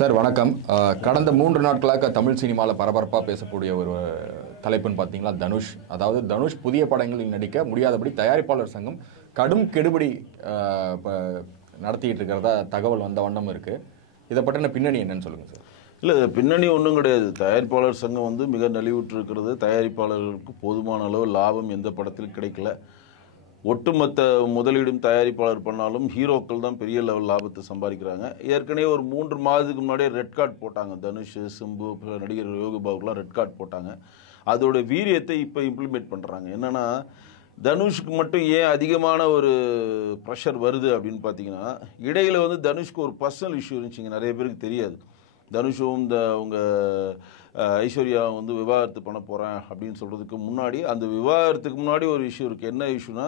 Sir வணக்கம். கடந்த 3 நாட்களாக தமிழ் சினிமாவில் பரபரப்பாக பேசக்கூடிய ஒரு தலைப்புன்னு பார்த்தீங்களா தனுஷ். அதாவது தனுஷ் புதிய படங்களில் நடிக்க முடியாதபடி தயாரிப்பாளர் சங்கம் கடும் கெடுபிடி நடத்திட்டு இருக்கிறதா தகவல் வந்த வண்ணம் இருக்கு. இதை பற்றின பின்னணி என்னன்னு சொல்லுங்க சார். இல்லை, பின்னணி ஒன்றும் கிடையாது. தயாரிப்பாளர் சங்கம் வந்து மிக நலிவுற்று இருக்கிறது. தயாரிப்பாளர்களுக்கு போதுமான அளவு லாபம் எந்த படத்திலும் கிடைக்கல. ஒட்டுமொத்த முதலீடும் தயாரிப்பாளர் பண்ணாலும் ஹீரோக்கள் தான் பெரிய லெவல் லாபத்தை சம்பாதிக்கிறாங்க. ஏற்கனவே ஒரு 3 மாதத்துக்கு முன்னாடியே ரெட் கார்டு போட்டாங்க. தனுஷ், சிம்பு, நடிகர் யோகி பாபுக்குலாம் ரெட் கார்டு போட்டாங்க. அதோட வீரியத்தை இப்போ இம்ப்ளிமெண்ட் பண்ணுறாங்க. என்னென்னா, தனுஷ்க்கு மட்டும் ஏன் அதிகமான ஒரு ப்ரெஷர் வருது அப்படின்னு பார்த்தீங்கன்னா, இடையில் வந்து தனுஷ்க்கு ஒரு பர்சனல் இஷ்யூ இருந்துச்சுங்க. நிறைய பேருக்கு தெரியாது. தனுஷும் அவங்க ஐஸ்வர்யா வந்து விவாகரத்து பண்ண போகிறேன் அப்படின்னு சொல்கிறதுக்கு முன்னாடி, அந்த விவாகரத்துக்கு முன்னாடி ஒரு இஷ்யூ இருக்குது. என்ன இஷ்யூனா,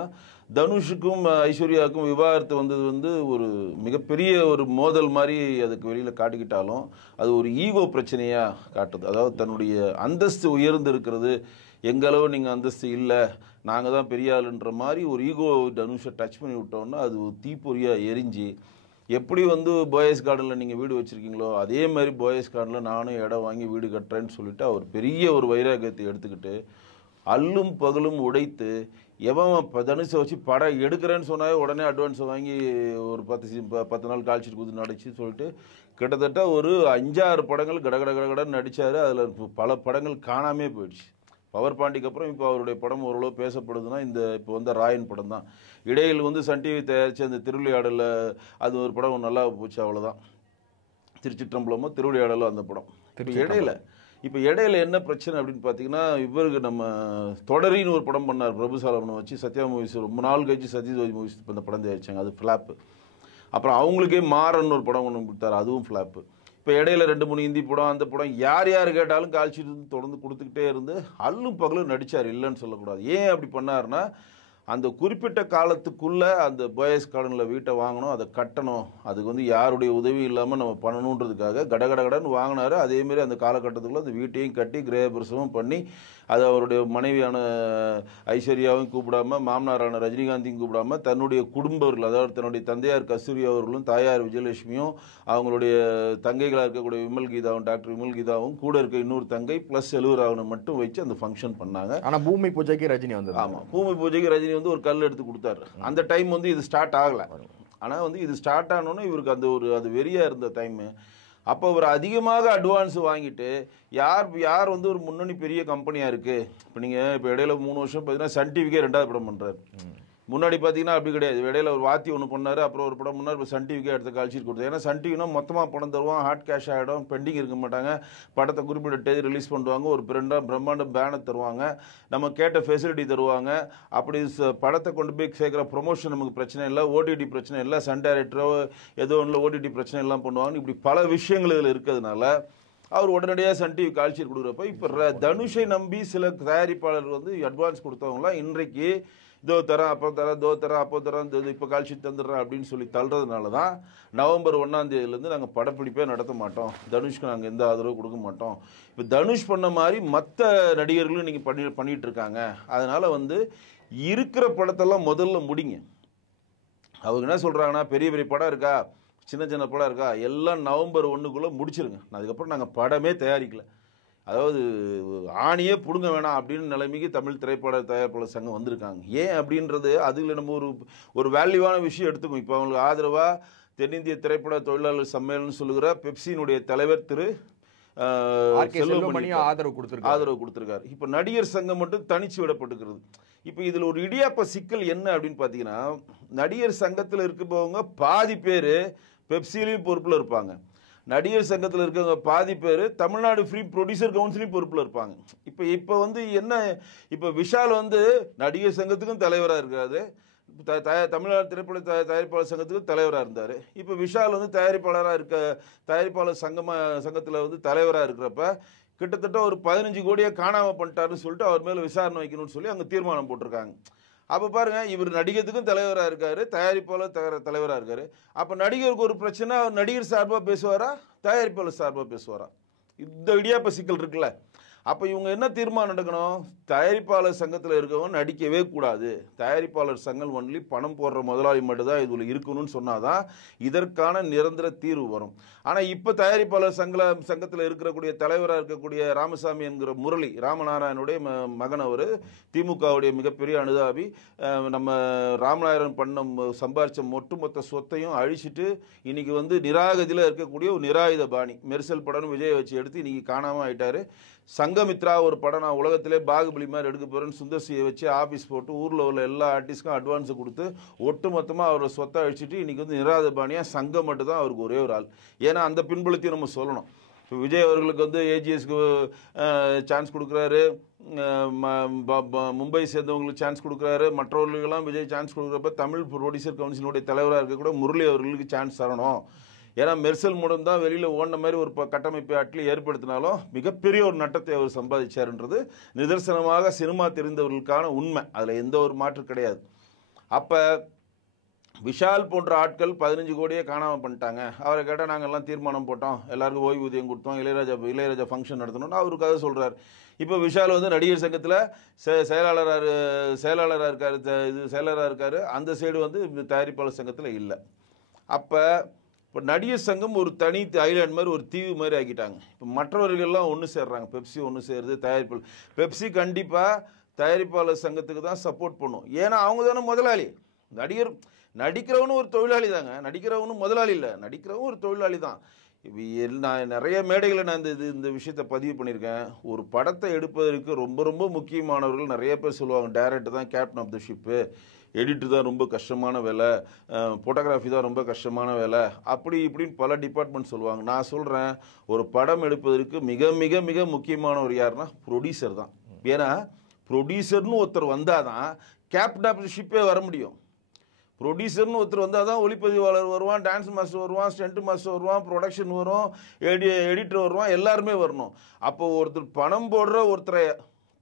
தனுஷுக்கும் ஐஸ்வர்யாவுக்கும் விவாகரத்து வந்தது வந்து ஒரு மிகப்பெரிய ஒரு மோதல் மாதிரி அதுக்கு வெளியில் காட்டிக்கிட்டாலும் அது ஒரு ஈகோ பிரச்சனையாக காட்டுது. அதாவது தன்னுடைய அந்தஸ்து உயர்ந்து இருக்கிறது, எங்களவு நீங்கள் அந்தஸ்து இல்லை, நாங்கள் தான் பெரிய ஆளுன்ற மாதிரி ஒரு ஈகோ தனுஷை டச் பண்ணி விட்டோன்னா அது ஒரு தீப்பொறியாக எரிஞ்சு, எப்படி வந்து போயஸ் கார்டனில் நீங்கள் வீடு வச்சுருக்கீங்களோ அதே மாதிரி போயஸ் கார்டனில் நானும் இடம் வாங்கி வீடு கட்டுறேன்னு சொல்லிட்டு அவர் பெரிய ஒரு வைராகியத்தை எடுத்துக்கிட்டு அல்லும் பகலும் உடைத்து, எவன் தனுஷை வச்சு படம் எடுக்கிறேன்னு சொன்னாவே உடனே அட்வான்ஸை வாங்கி ஒரு 10 நாள் கால்ஷீட் கொடுத்து நடிச்சு சொல்லிட்டு கிட்டத்தட்ட ஒரு 5-6 படங்கள் கடகடன்னு நடித்தார். அதில் பல படங்கள் காணாமே போயிடுச்சு. பவர் பாண்டிக்கு அப்புறம் இப்போ அவருடைய படம் ஓரளவு பேசப்படுதுன்னா இப்போ வந்து ராயன் படம் தான். இடையில் வந்து சன் டிவி தயாரித்து அந்த திருவிளையாடலில் அது ஒரு படம் நல்லா போச்சு, அவ்வளோதான். திருச்சிற்றம்பலமோ திருவிளையாடலோ அந்த படம். இடையில என்ன பிரச்சனை அப்படின்னு பார்த்தீங்கன்னா, இவருக்கு நம்ம தொடரின்னு ஒரு படம் பண்ணார் பிரபுசாலமனை வச்சு. சத்யா மூவிஸ் ரொம்ப நாள் கழிச்சு சத்யஜோதி மூவிஸ் இப்போ இந்த படம் தயாரிச்சாங்க, அது ஃப்ளாப்பு. அப்புறம் அவங்களுக்கே மாறன்னு ஒரு படம் ஒன்று கொடுத்தாரு, அதுவும் ஃப்ளாப்பு. இப்போ இடையில 2-3 ஹிந்தி படம், அந்த படம் யார் கேட்டாலும் கால்ஷீட் தொடர்ந்து கொடுத்துக்கிட்டே இருந்து அல்லும் பகலும் நடித்தார், இல்லைன்னு சொல்லக்கூடாது. ஏன் அப்படி பண்ணாருன்னா, அந்த குறிப்பிட்ட காலத்துக்குள்ளே அந்த போயஸ் கார்டனில் வீட்டை வாங்கணும், அதை கட்டணும், அதுக்கு வந்து யாருடைய உதவி இல்லாமல் நம்ம பண்ணணுன்றதுக்காக கடகடன்னு வாங்கினார். அதேமாரி அந்த காலகட்டத்துக்குள்ளே அந்த வீட்டையும் கட்டி கிரகபிரசவம் பண்ணி, அது அவருடைய மனைவியான ஐஸ்வர்யாவையும் கூப்பிடாம, மாமனாரான ரஜினிகாந்தையும் கூப்பிடாம, தன்னுடைய குடும்பர்கள், அதாவது தன்னுடைய தந்தையார் கஸ்தூரி அவர்களும் தாயார் விஜயலட்சுமியும் அவங்களுடைய தங்கைகளாக இருக்கக்கூடிய விமல் கீதாவும் டாக்டர் விமல் கீதாவும் கூட இருக்க இன்னொரு தங்கை ப்ளஸ் செல்வராவனை மட்டும் வச்சு அந்த ஃபங்க்ஷன் பண்ணாங்க. ஆனால் பூமி பூஜைக்கு ரஜினி வந்து, ஆமாம், பூமி பூஜைக்கு ரஜினி வந்து ஒரு கல் எடுத்து கொடுத்தாரு. அந்த டைம் வந்து இது ஸ்டார்ட் ஆகலை. ஆனால் வந்து இது ஸ்டார்ட் ஆனோன்னு இவருக்கு அது வெறியாக இருந்த டைமு. அப்போ அவர் அதிகமாக அட்வான்ஸ் வாங்கிட்டு யார் வந்து ஒரு முன்னணி பெரிய கம்பெனியாக இருக்குது. இப்போ இடையில 3 வருஷம் பார்த்தீங்கன்னா சன் டிவிக்கே 2வது படம் பண்ணுறாரு. முன்னாடி பார்த்தீங்கன்னா அப்படி கிடையாது. இடையில ஒரு வாத்தி ஒன்று பண்ணார், அப்புறம் ஒரு படம் பண்ணார். இப்போ சன் டிவிக்கே அடுத்த கால்ஷீட் கொடுத்தாரு. ஏன்னா சன் டிவினா மொத்தமாக பணம் தருவான், ஹாட் கேஷ் ஆகிடும், பெண்டிங் இருக்க மாட்டாங்க. படத்தை குறிப்பிட்ட தேதி ரிலீஸ் பண்ணுவாங்க, ஒரு பிரம்மாண்ட பேனர் தருவாங்க, நம்ம கேட்ட ஃபெசிலிட்டி தருவாங்க. அப்படி படத்தை கொண்டு போய் சேர்க்குற ப்ரொமோஷன் நமக்கு பிரச்சனை இல்லை, ஓடிடி பிரச்சனை இல்லை, சன் டைரக்டரோ ஏதோ ஒன்றில் ஓடிடி பிரச்சனை எல்லாம் பண்ணுவாங்க. இப்படி பல விஷயங்கள் இதில் இருக்கிறதுனால அவர் உடனடியாக சன் டிவி கால்ஷீட் கொடுக்குறப்ப இப்போ தனுஷை நம்பி சில தயாரிப்பாளர்கள் வந்து அட்வான்ஸ் கொடுத்தவங்களாம் இன்றைக்கு இதோ தரேன், அப்போ தரேன், அப்போ தரேன், இப்போ கால்ஷீட் தந்துடுறேன் அப்படின்னு சொல்லி தள்ளுறதுனால தான் நவம்பர் 1ஆம் தேதியிலேருந்து நாங்கள் படப்பிடிப்பே நடத்த மாட்டோம், தனுஷ்க்கு நாங்கள் எந்த ஆதரவும் கொடுக்க மாட்டோம். இப்போ தனுஷ் பண்ண மாதிரி மற்ற நடிகர்களும் நீங்கள் பண்ணிட்டு இருக்காங்க. அதனால் வந்து இருக்கிற படத்தெல்லாம் முதல்ல முடிங்க. அவங்க என்ன சொல்கிறாங்கன்னா, பெரிய பெரிய படம் இருக்கா, சின்ன படம் இருக்கா, எல்லாம் நவம்பர் 1க்குள்ளே முடிச்சிருங்க, அதுக்கப்புறம் நாங்கள் படமே தயாரிக்கல. அதாவது ஆணியே பிடுங்க வேணாம் அப்படின்னு நிலைமைக்கு தமிழ் திரைப்பட தயாரிப்பாளர் சங்கம் வந்திருக்காங்க. ஏன் அப்படின்றது அதில் நம்ம ஒரு வேல்யூவான விஷயம் எடுத்துக்கோம். இப்போ அவங்களுக்கு ஆதரவாக தென்னிந்திய திரைப்பட தொழிலாளர் சம்மேளனம் சொல்லுகிற பெப்சியினுடைய தலைவர் திரு செல்வமணி ஆதரவு கொடுத்துருக்காரு. இப்போ நடிகர் சங்கம் மட்டும் தனிச்சு விடப்பட்டுக்கிறது. இப்போ இதில் ஒரு இடியாப்ப சிக்கல் என்ன அப்படின்னு பார்த்தீங்கன்னா, நடிகர் சங்கத்தில் இருப்பவங்க பாதி பேர் பெப்சிலையும் பொறுப்பில் இருப்பாங்க, நடிகர் சங்கத்தில் இருக்கவங்க பாதி பேர் தமிழ்நாடு ஃப்ரீ ப்ரொடியூசர் கவுன்சிலையும் பொறுப்பில் இருப்பாங்க. இப்போ வந்து என்ன, இப்போ விஷால் வந்து நடிகர் சங்கத்துக்கும் தலைவராக இருக்காது, தமிழ்நாடு திரைப்பட தயாரிப்பாளர் சங்கத்துக்கும் தலைவராக இருந்தார். இப்போ விஷால் வந்து தயாரிப்பாளர் சங்கத்தில் வந்து தலைவராக இருக்கிறப்ப கிட்டத்தட்ட ஒரு 15 கோடியை காணாமல் பண்ணிட்டாருன்னு சொல்லிட்டு அவர் மேலே விசாரணை வைக்கணும்னு சொல்லி அங்கே தீர்மானம் போட்டிருக்காங்க. அப்போ பாருங்க, இவர் நடிகத்துக்கும் தலைவராக இருக்காரு, தயாரிப்பாளர் தலைவராக இருக்காரு. அப்போ நடிகருக்கு ஒரு பிரச்சனை, அவர் நடிகர் சார்பாக பேசுவாரா, தயாரிப்பாளர் சார்பாக பேசுவாரா? இந்த இடியாப்ப சிக்கல் இருக்குல்ல. அப்போ இவங்க என்ன தீர்மானம் எடுக்கணும்? தயாரிப்பாளர் சங்கத்தில் இருக்கவங்க நடிக்கவே கூடாது, தயாரிப்பாளர் சங்கம் ஒன்லி பணம் போடுற முதலாளி மட்டும்தான் இதில் இருக்கணும்னு சொன்னாதான் இதற்கான நிரந்தர தீர்வு வரும். ஆனால் இப்போ தயாரிப்பாளர் சங்கத்தில் இருக்கக்கூடிய தலைவராக இருக்கக்கூடிய ராமசாமி என்கிற முரளி ராமநாராயணுடைய மகன், அவர் திமுகவுடைய மிகப்பெரிய அனுதாபி. நம்ம ராமநாராயணன் பண்ண சம்பாரிச்ச ஒட்டுமொத்த சொத்தையும் அழிச்சிட்டு இன்னைக்கு வந்து நிராகதியில் இருக்கக்கூடிய ஒரு நிராயுத பாணி. மெர்சல் படம் விஜயை வச்சு எடுத்து இன்னைக்கு காணாமல் ஆயிட்டாரு. சங்கமித்ரா ஒரு படம் நான் உலகத்திலே பாகுபலி மாதிரி எடுக்க போகிறேன்னு சுந்தர்சியை வச்சு ஆஃபீஸ் போட்டு ஊரில் உள்ள எல்லா ஆர்டிஸ்ட்க்கும் அட்வான்ஸை கொடுத்து ஒட்டு மொத்தமாக அவரோட சொத்தை அழிச்சிட்டு இன்றைக்கி வந்து நிராதபாணியாக சங்கம் மட்டும் தான் அவருக்கு ஒரே ஒரு ஆள். ஏன்னா அந்த பின்புலத்தையும் நம்ம சொல்லணும். இப்போ விஜய் அவர்களுக்கு வந்து ஏஜிஎஸ்க்கு சான்ஸ் கொடுக்குறாரு, மும்பை சேர்ந்தவங்களுக்கு சான்ஸ் கொடுக்குறாரு, மற்றவர்களுக்கெல்லாம் விஜய் சான்ஸ் கொடுக்குறப்ப தமிழ் ப்ரொடியூசர் கவுன்சிலுடைய தலைவராக இருக்கக்கூட முரளி அவர்களுக்கு சான்ஸ் தரணும். ஏன்னா மெர்சல் மூலம் தான் வெளியில் ஓடின மாதிரி ஒரு கட்டமைப்பை அட்லி ஏற்படுத்தினாலும் மிகப்பெரிய ஒரு நட்டத்தை அவர் சம்பாதிச்சாருன்றது நிதர்சனமாக சினிமா தெரிந்தவர்களுக்கான உண்மை. அதில் எந்த ஒரு மாற்று கிடையாது. அப்போ விஷால் போன்ற ஆட்கள் 15 கோடியே காணாமல் பண்ணிட்டாங்க. அவரை கேட்டால் நாங்கள் எல்லாம் தீர்மானம் போட்டோம், எல்லாருக்கும் ஓய்வூதியம் கொடுத்தோம், இளையராஜா ஃபங்க்ஷன் நடத்தணும்னு அவருக்கு அதை சொல்கிறார். இப்போ விஷால் வந்து நடிகர் சங்கத்தில் செயலாளராக இருக்கார். அந்த சைடு வந்து தயாரிப்பாளர் சங்கத்தில் இல்லை. அப்போ இப்போ நடிகர் சங்கம் ஒரு தனி ஐலாண்ட் மாதிரி ஒரு தீவு மாதிரி ஆக்கிட்டாங்க. இப்போ மற்றவர்கள்லாம் ஒன்று சேர்றாங்க. பெப்சி ஒன்று சேருது, தயாரிப்பாளர் பெப்சி கண்டிப்பாக தயாரிப்பாளர் சங்கத்துக்கு தான் சப்போர்ட் பண்ணும். ஏன்னா அவங்க தானே முதலாளி. நடிக்கிறவனும் ஒரு தொழிலாளி தாங்க, நடிக்கிறவனும் முதலாளி இல்லை, நடிக்கிறவனும் ஒரு தொழிலாளி தான். நான் நிறைய மேடைகளை நான் இந்த விஷயத்தை பதிவு பண்ணியிருக்கேன். ஒரு படத்தை எடுப்பதற்கு ரொம்ப ரொம்ப முக்கியமானவர்கள் நிறைய பேர் சொல்லுவாங்க, டைரக்டர் தான் captain of the ship, editor தான் ரொம்ப கஷ்டமான வேலை, ஃபோட்டோகிராஃபி தான் ரொம்ப கஷ்டமான வேலை, அப்படி இப்படின்னு பல டிபார்ட்மெண்ட் சொல்லுவாங்க. நான் சொல்கிறேன், ஒரு படம் எடுப்பதற்கு மிக மிக மிக முக்கியமானவர் யாருன்னா ப்ரொடியூசர் தான். ஏன்னா ப்ரொடியூசர்னு ஒருத்தர் வந்தால் தான் கேப்டன் ஆஃப் த ஷிப்பே வர முடியும். ப்ரொடியூசர்னு ஒருத்தர் வந்தால் தான் ஒளிப்பதிவாளர் வருவான், டான்ஸ் மாஸ்டர் வருவான், ஸ்டண்ட் மாஸ்டர் வருவான், ப்ரொடக்ஷன் வரும், எடிட்டர் வருவான், எல்லாருமே வரணும். அப்போ ஒருத்தர் பணம் போடுற ஒருத்தரை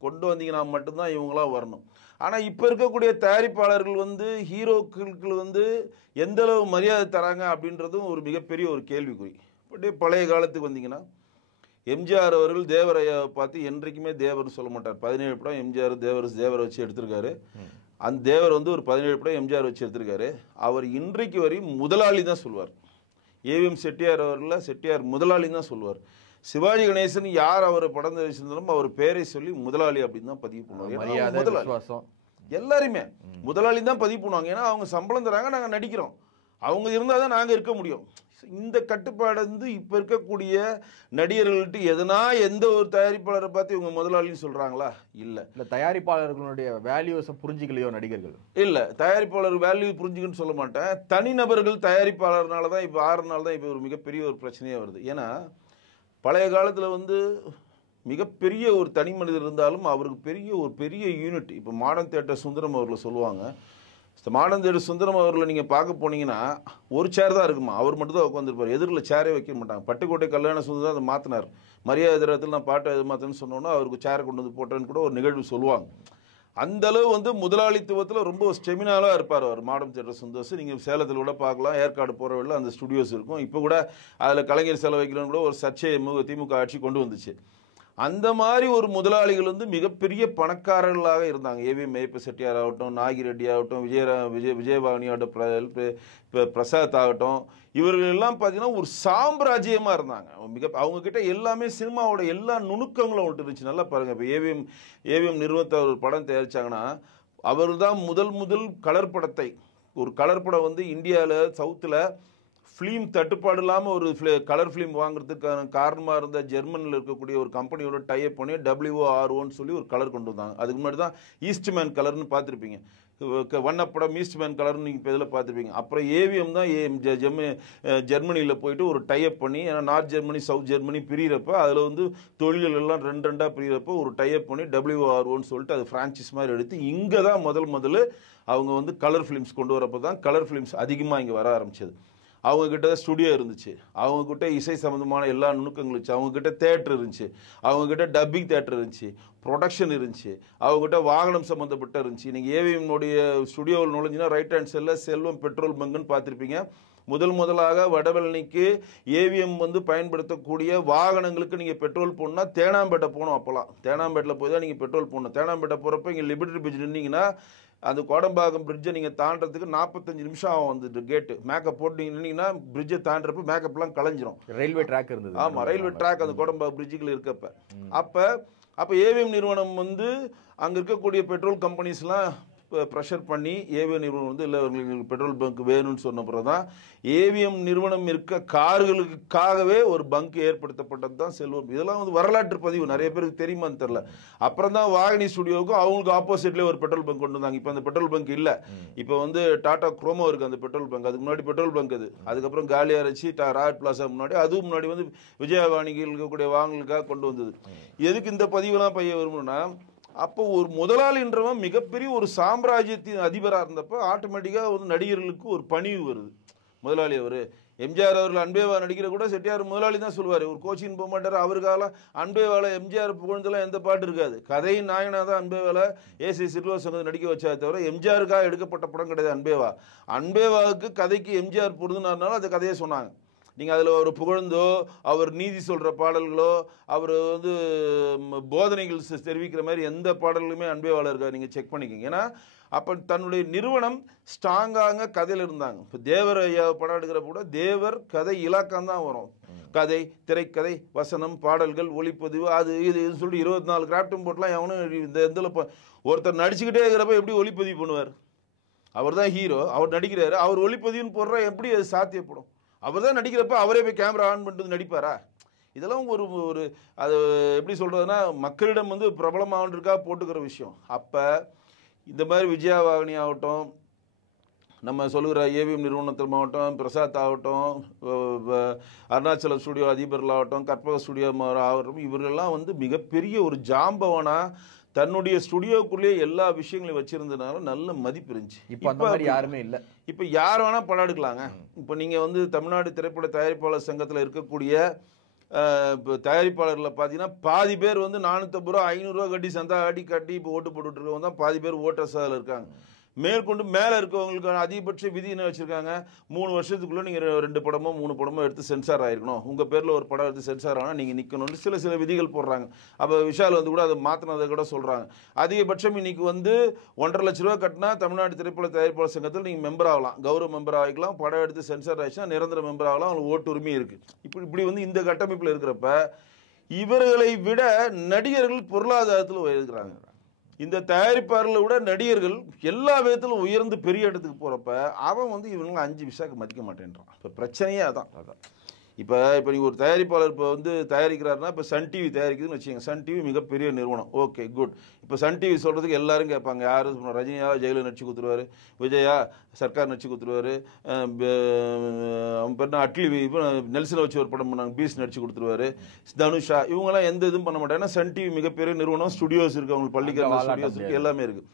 கொண்டு வந்தீங்கன்னா மட்டும்தான் இவங்களாம் வரணும். ஆனால் இப்போ இருக்கக்கூடிய தயாரிப்பாளர்கள் வந்து ஹீரோக்களுக்கு வந்து எந்தளவு மரியாதை தராங்க அப்படின்றதும் ஒரு மிகப்பெரிய ஒரு கேள்விக்குறி. இப்படி பழைய காலத்துக்கு வந்தீங்கன்னா எம்ஜிஆர் அவர்கள் தேவரையை பார்த்து என்றைக்குமே தேவர்னு சொல்ல மாட்டார். 17 படம் எம்ஜிஆர் தேவரை வச்சு எடுத்திருக்காரு. அந்த தேவர் வந்து ஒரு 17 படம் எம்ஜிஆர் வச்சு எடுத்திருக்காரு. அவர் இன்றைக்கு வரையும் முதலாளி தான் சொல்வார். ஏவிஎம் செட்டியார் அவர்கள் செட்டியார் முதலாளி தான் சொல்வார். சிவாஜி கணேசன் யார் அவர் படம் தெரிவிச்சிருந்தாலும் அவர் பேரை சொல்லி முதலாளி அப்படின்னு தான் பதிவு பண்ணுவாங்க. எல்லாருமே முதலாளி தான் பதிவு பண்ணுவாங்க. ஏன்னா அவங்க சம்பளம் தராங்க, நாங்கள் நடிக்கிறோம், அவங்க இருந்தால் தான் நாங்கள் இருக்க முடியும். இந்த கட்டுப்பாடு வந்து இப்போ இருக்கக்கூடிய நடிகர்கள்ட்ட எந்த ஒரு தயாரிப்பாளரை பார்த்து இவங்க முதலாளின்னு சொல்கிறாங்களா? இல்லை. இல்லை, தயாரிப்பாளர்களுடைய வேல்யூஸை புரிஞ்சிக்கலையோ நடிகர்கள்? இல்லை, தயாரிப்பாளர் வேல்யூ புரிஞ்சுக்குன்னு சொல்ல மாட்டேன். தனிநபர்கள் தயாரிப்பாளர்னால தான் இப்போ 6 நாள் தான் இப்போ ஒரு மிகப்பெரிய ஒரு பிரச்சனையாக வருது. ஏன்னா பழைய காலத்தில் வந்து மிகப்பெரிய ஒரு தனி மனிதர் இருந்தாலும் அவருக்கு ஒரு பெரிய யூனிட். இப்போ மாடர்ன் தியேட்டர் சுந்தரம் அவர்களை சொல்லுவாங்க. மாடர்ன் தியேட்டர் சுந்தரம் அவர்களை நீங்கள் பார்க்க போனீங்கன்னா ஒரு சேர் தான் இருக்குமா, அவர் மட்டும் தான் உட்காந்துருப்பார், எதிரில் சேரே வைக்க மாட்டாங்க. பட்டுக்கோட்டை கல்யாண சுந்தரம் அதை மாற்றினார். மரியாதை திரத்தில் நான் பாட்டை எது மாற்றேன்னு சொன்னோன்னா அவருக்கு சேரை கொண்டு வந்து போட்டேன்னு கூட ஒரு நிகழ்வு சொல்லுவாங்க. அந்தளவு வந்து முதலாளித்துவத்தில் ரொம்ப ஸ்டெமினாலாக இருப்பார் அவர் மாடர்ன் தியேட்டர் சுந்தர்ஸ். நீங்கள் சேலத்தில் கூட பார்க்கலாம், ஏற்காடு போகிற வழியில் அந்த ஸ்டுடியோஸ் இருக்கும். இப்போ கூட அதில் கலைஞர் செலவு வைக்கணும்னு கூட ஒரு சர்ச்சையை திமுக ஆட்சி கொண்டு வந்துச்சு. அந்த மாதிரி ஒரு முதலாளிகள் வந்து மிகப்பெரிய பணக்காரர்களாக இருந்தாங்க. ஏவிஎம் மேய்ப்ப செட்டியார் ஆகட்டும், நாகிரெட்டி ஆகட்டும், விஜயபாவனி ஆகட்டும், பிரசாத் ஆகட்டும், இவர்கள் எல்லாம் பார்த்தீங்கன்னா ஒரு சாம்ராஜ்யமாக இருந்தாங்க. அவங்கக்கிட்ட எல்லாமே சினிமாவோட எல்லா நுணுக்கங்களும் அவங்கள்ட்ட இருந்துச்சு. நல்லா பாருங்கள், இப்போ ஏவிஎம் நிறுவனத்தை ஒரு படம் தயாரித்தாங்கன்னா அவர் தான் முதல் கலர் படத்தை, ஒரு கலர் படம் வந்து இந்தியாவில் சவுத்தில் ஃபிலிம் தட்டுப்பாடு இல்லாமல் ஒரு கலர் ஃபிலிம் வாங்குறதுக்கான காரணமாக இருந்த ஜெர்மனியில் இருக்கக்கூடிய ஒரு கம்பெனியோட டைப் பண்ணி WOROன்னு சொல்லி ஒரு கலர் கொண்டு வந்தாங்க. அதுக்கு முன்னாடி தான் ஈஸ்ட்மேன் கலர்னு பார்த்துருப்பீங்க. வண்ணப்படம் ஈஸ்ட்மேன் கலர்னு நீங்கள் இப்போ இதில் பார்த்துருப்பீங்க. அப்புறம் ஏவிஎம் தான் ஜெர்மனியில் போயிட்டு ஒரு டைப் பண்ணி, ஏன்னா நார்த் ஜெர்மனி சவுத் ஜெர்மனி பிரிகிறப்ப அதில் வந்து தொழில்கள் எல்லாம் 2 பிரிகிறப்போ ஒரு டைப் பண்ணி WOROன்னு சொல்லிட்டு அது ஃப்ரான்ச்சைஸ் மாதிரி எடுத்து இங்கே தான் முதல்ல அவங்க வந்து கலர் ஃபிலிம்ஸ் கொண்டு வரப்போ தான் கலர் ஃபிலிம்ஸ் அதிகமாக இங்கே வர ஆரம்பிச்சது. அவங்கக்கிட்ட ஸ்டுடியோ இருந்துச்சு, அவங்கக்கிட்ட இசை சம்மந்தமான எல்லா நுணுக்கங்களும் இருந்துச்சு, அவங்கக்கிட்ட தேட்டர் இருந்துச்சு, அவங்கக்கிட்ட டப்பிங் தேட்டர் இருந்துச்சு, ப்ரொடக்ஷன் இருந்துச்சு, அவங்ககிட்ட வாகனம் சம்மந்தப்பட்ட இருந்துச்சு. நீங்கள் ஏவிஎம்னுடைய ஸ்டுடியோவில் நுழைஞ்சினா ரைட் ஹேண்ட் சைடில் செல்வம் பெட்ரோல் பங்குன்னு பார்த்துருப்பீங்க. முதலாக வடபழனிக்கு ஏவிஎம் வந்து பயன்படுத்தக்கூடிய வாகனங்களுக்கு நீங்கள் பெட்ரோல் போடணும்னா தேனாம்பேட்டை போகணும். அப்போலாம் தேனாம்பேட்டில் போய் தான் நீங்கள் பெட்ரோல் போடணும். தேனாம்பேட்டை போகிறப்ப இங்கே லிபர்ட்டி பிரிட்ஜ் நின்னீங்கன்னா அந்த கோடம்பாக்கம் பிரிட்ஜை நீங்கள் தாண்டறதுக்கு 45 நிமிஷம் ஆகும். வந்துட்டு கேட்டு மேக்கப் போட்டு நீங்கள் நின்னீங்கன்னா பிரிட்ஜை தாண்டறப்ப மேக்கப்லாம் கலைஞ்சிரும். ரயில்வே ட்ராக் இருந்தது. ஆமாம், ரயில்வே ட்ராக் அந்த கோடம்பாக்கம் பிரிட்ஜுக்குள்ள இருக்கப்ப அப்போ ஏவிஎம் நிறுவனம் வந்து அங்கே இருக்கக்கூடிய பெட்ரோல் கம்பெனிஸ்லாம் ப்ரெஷர் பண்ணி ஏவிஎம் நிறுவனம் வந்து இல்லை அவங்களுக்கு பெட்ரோல் பங்க் வேணும்னு சொன்ன பிறகு தான் ஏவிஎம் நிறுவனம் இருக்க கார்களுக்காகவே ஒரு பங்க் ஏற்படுத்தப்பட்டது தான் செல்வம். இதெல்லாம் வந்து வரலாற்று பதிவு, நிறைய பேருக்கு தெரியுமான்னு தெரியல. அப்புறம் தான் வாகினி ஸ்டுடியோவுக்கும் அவங்களுக்கு ஆப்போசிட்லேயே ஒரு பெட்ரோல் பங்க் கொண்டு வந்தாங்க. இப்போ அந்த பெட்ரோல் பங்க் இல்லை, இப்போ வந்து டாடா குரோமோ இருக்குது அந்த பெட்ரோல் பங்க். அதுக்கு முன்னாடி பெட்ரோல் பங்க் அது, அதுக்கப்புறம் காலியாக இருந்துச்சு ராயல் பிளாசா முன்னாடி, அதுவும் முன்னாடி வந்து விஜயவாணிகள் இருக்கக்கூடிய வாங்கலுக்காக கொண்டு வந்தது. எதுக்கு இந்த பதிவெல்லாம் பைய வரும்னா, அப்போ ஒரு முதலாளின்றவன் மிகப்பெரிய ஒரு சாம்ராஜ்யத்தின் அதிபராக இருந்தப்போ ஆட்டோமேட்டிக்காக வந்து நடிகர்களுக்கு ஒரு பணிவு வருது. முதலாளி அவர் எம்ஜிஆர் அவர்கள் அன்பேவா நடிக்கிற கூட செட்டியார் முதலாளி தான் சொல்லுவார். ஒரு கோச்சிங் போக மாட்டார். அவருக்கால அன்பேவால எம்ஜிஆர் புகழ்ந்தெல்லாம் எந்த பாட்டு இருக்காது. கதையின் நாயனா தான் அன்பேவால ஏசி சிறுவர் சங்கத்தை நடிக்க வச்சா தவிர எம்ஜிஆருக்காக எடுக்கப்பட்ட படம் கிடையாது அன்பேவா. அன்பேவாவுக்கு கதைக்கு எம்ஜிஆர் பொருந்தினார்னாலும் அந்த கதையை சொன்னாங்க. நீங்கள் அதில் ஒரு புகழ்ந்தோ அவர் நீதி சொல்கிற பாடல்களோ அவர் வந்து போதனைகள் தெரிவிக்கிற மாதிரி எந்த பாடல்களுமே அன்பேவால இருக்காது. நீங்கள் செக் பண்ணிக்கோங்க. ஏன்னா அப்போ தன்னுடைய நிறுவனம் ஸ்ட்ராங்காக கதையில் இருந்தாங்க. இப்போ தேவர் ஐயா படம் எடுக்கிற கூட தேவர் கதை இலக்கம் தான் வரும். கதை, திரைக்கதை, வசனம், பாடல்கள், ஒளிப்பதிவு, அது இது சொல்லி 24 கிராஃப்டும் போட்டலாம். எவனும் இந்த இதில் ஒருத்தர் நடிச்சுக்கிட்டே இருக்கிறப்ப எப்படி ஒளிப்பதிவு பண்ணுவார்? அவர் தான் ஹீரோ, அவர் நடிக்கிறாரு, அவர் ஒளிப்பதிவுன்னு போடுற எப்படி அது சாத்தியப்படும்? அவர் தான் நடிக்கிறப்ப அவரே போய் கேமரா ஆன் பண்ணிட்டு நடிப்பாரா? இதெல்லாம் ஒரு ஒரு அது எப்படி சொல்கிறதுனா மக்களிடம் வந்து பிரபலமாகன்றதுக்காக போட்டுக்கிற விஷயம். அப்போ இந்த மாதிரி விஜயவாகினி ஆகட்டும், நம்ம சொல்லுகிற ஏவிஎம் நிறுவனத்தில் ஆகட்டும், பிரசாத் ஆகட்டும், அருணாச்சலம் ஸ்டுடியோ அதிபர்கள் ஆகட்டும், கற்பக ஸ்டுடியோ ஆகட்டும், இவர்கள்லாம் வந்து மிகப்பெரிய ஒரு ஜாம்பவனாக தன்னுடைய ஸ்டுடியோக்குள்ளேயே எல்லா விஷயங்களையும் வச்சிருந்ததுனால நல்ல மதிப்பு இருந்துச்சு. இப்போ யாருமே இல்லை. இப்போ யார் வேணால் படம் எடுக்கலாங்க. இப்போ நீங்கள் வந்து தமிழ்நாடு திரைப்பட தயாரிப்பாளர் சங்கத்தில் இருக்கக்கூடிய இப்போ தயாரிப்பாளர்களில் பார்த்தீங்கன்னா பாதி பேர் வந்து 450 ரூபா 500 ரூபா கட்டி சந்தா கட்டி இப்போ ஓட்டு போட்டுட்டு இருக்கவங்க தான் பாதி பேர் ஓட்டர்ஸ் அதில் இருக்காங்க. மேற்கொண்டு மேலே இருக்கவங்களுக்கான அதிகபட்ச விதி என்ன வச்சுருக்காங்க, 3 வருஷத்துக்குள்ளே நீங்கள் 2 படமோ 3 படமோ எடுத்து சென்சார் ஆகிருக்கணும், உங்கள் பேரில் ஒரு படம் எடுத்து சென்சார் ஆனால் நீங்கள் நிற்கணும்னு சில விதிகள் போடுறாங்க. அப்போ விஷால் வந்து கூட அதை மாற்றினதை கூட சொல்கிறாங்க. அதிகபட்சம் இன்னைக்கு வந்து 1.5 லட்ச ரூபா கட்டினா தமிழ்நாடு திரைப்பட தயாரிப்பாளர் சங்கத்தில் நீங்கள் மெம்பர் ஆகலாம், கௌரவ மெம்பர் ஆகிக்கலாம். படம் எடுத்து சென்சார் ஆகிடுச்சுன்னா நிரந்தர மெம்பர் ஆகலாம், அவங்களுக்கு ஓட்டு உரிமை இருக்குது. இப்படி வந்து இந்த கட்டமைப்பில் இருக்கிறப்ப இவர்களை விட நடிகர்கள் பொருளாதாரத்தில் இருக்கிறாங்க. இந்த தயாரிப்பாளர்களை விட நடிகர்கள் எல்லா விதத்திலும் உயர்ந்து பெரிய இடத்துக்கு போகிறப்ப அவன் வந்து இவங்க 5 பைசாக்கு மதிக்க மாட்டேன்றான். இப்போ பிரச்சனையே அதான். இப்போ நீங்கள் ஒரு தயாரிப்பாளர் இப்போ வந்து தயாரிக்கிறாருன்னா, இப்போ சன் டிவி தயாரிக்குதுன்னு வச்சுக்கோங்க. சன் டிவி மிகப்பெரிய நிறுவனம், ஓகே குட். இப்போ சன் டிவி சொல்கிறதுக்கு எல்லாரும் கேட்பாங்க, யார் ரஜினியா ஜெயிலில் நடிச்சு கொடுத்துருவாரு, விஜயா சர்க்கார் நடிச்சு கொடுத்துருவாரு, அவன் பேர் அட்லி இப்போ நெல்சனை வச்சு ஒரு படம் பண்ணாங்க, பீஸ் நடிச்சு கொடுத்துருவாரு, தனுஷா, இவங்கெல்லாம் எந்த இதுவும் பண்ண மாட்டாங்க. ஏன்னா சன் டிவி மிகப்பெரிய நிறுவனம், ஸ்டுடியோஸ் இருக்குது, அவங்களுக்கு பள்ளிக்கரண ஸ்டுடியோஸ் இருக்குது, எல்லாமே இருக்குது.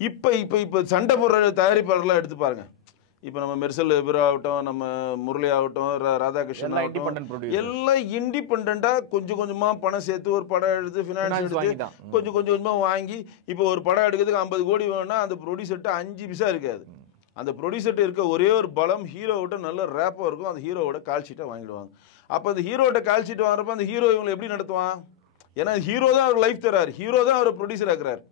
இப்போ சண்டை போடுற தயாரிப்பாளர்லாம் எடுத்து பாருங்க. இப்போ நம்ம மெர்சல் இவர் ஆகட்டும், நம்ம முரளி ஆகட்டும், ராதாகிருஷ்ணன் ஆகட்டும், எல்லாம் இண்டிபெண்டாக கொஞ்சம் கொஞ்சமாக பணம் சேர்த்து ஒரு படம் எடுத்து ஃபினான்ஸ் எடுத்து கொஞ்சம் கொஞ்சமாக வாங்கி இப்போ ஒரு படம் எடுக்கிறதுக்கு 50 கோடி வேணும்னா அந்த ப்ரொடியூசர்கிட்ட 5 பைசா இருக்காது. அந்த ப்ரொடியூசர்கிட்ட இருக்க ஒரே ஒரு பலம் ஹீரோவிட்ட நல்ல ரேப்பாக இருக்கும், அந்த ஹீரோவோட கால் ஷீட்டை வாங்கிடுவாங்க. அப்போ அந்த ஹீரோவோட கால் ஷீட் வாங்குறப்ப அந்த ஹீரோ இவங்களை எப்படி நடத்துவான்? ஏன்னா ஹீரோ தான் அவர் லைஃப் தராரு, ஹீரோ தான் அவர் ப்ரொடியூசர் ஆக்குறாரு.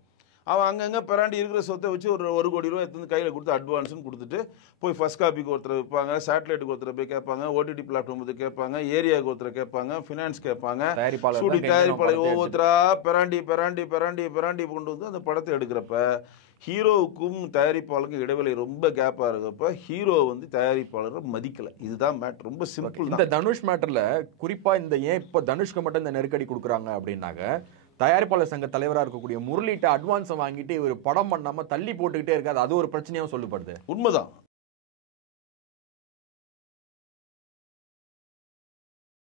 அவன் அங்கங்கே பெராண்டி இருக்கிற சொத்தை வச்சு ஒரு 1 கோடி ரூபா எடுத்து கையில் கொடுத்து அட்வான்ஸ்னு கொடுத்துட்டு போய் ஃபர்ஸ்ட் காப்பிக்கு ஒருத்தர் வைப்பாங்க, சேட்டலைட்டுக்கு ஒருத்தர் போய் கேட்பாங்க, ஓடிடி பிளாட்ஃபார்ம் கேட்பாங்க, ஏரியாவுக்கு ஒருத்தர் கேட்பாங்க, ஃபினான்ஸ் கேட்பாங்க, தயாரிப்பாளர் ஒவ்வொருத்தரா பெராண்டி கொண்டு வந்து அந்த படத்தை எடுக்கிறப்ப ஹீரோவுக்கும் தயாரிப்பாளருக்கும் இடைவெளி ரொம்ப கேப்பாக இருக்கப்ப ஹீரோ வந்து தயாரிப்பாளரை மதிக்கலை. இதுதான் மேட்ரு, ரொம்ப சிம்பிள். இந்த தனுஷ் மேட்டரில் குறிப்பாக இந்த ஏன் இப்போ தனுஷ்க்கு மட்டும் இந்த நெருக்கடி கொடுக்குறாங்க அப்படின்னாக்க, தயாரிப்பாளர் சங்க தலைவராக இருக்கக்கூடிய முரளிட்ட அட்வான்ஸை வாங்கிட்டு இவர் படம் பண்ணாமல் தள்ளி போட்டுக்கிட்டே இருக்காது, அது ஒரு பிரச்சனையாக சொல்லப்படுது. உண்மைதான்.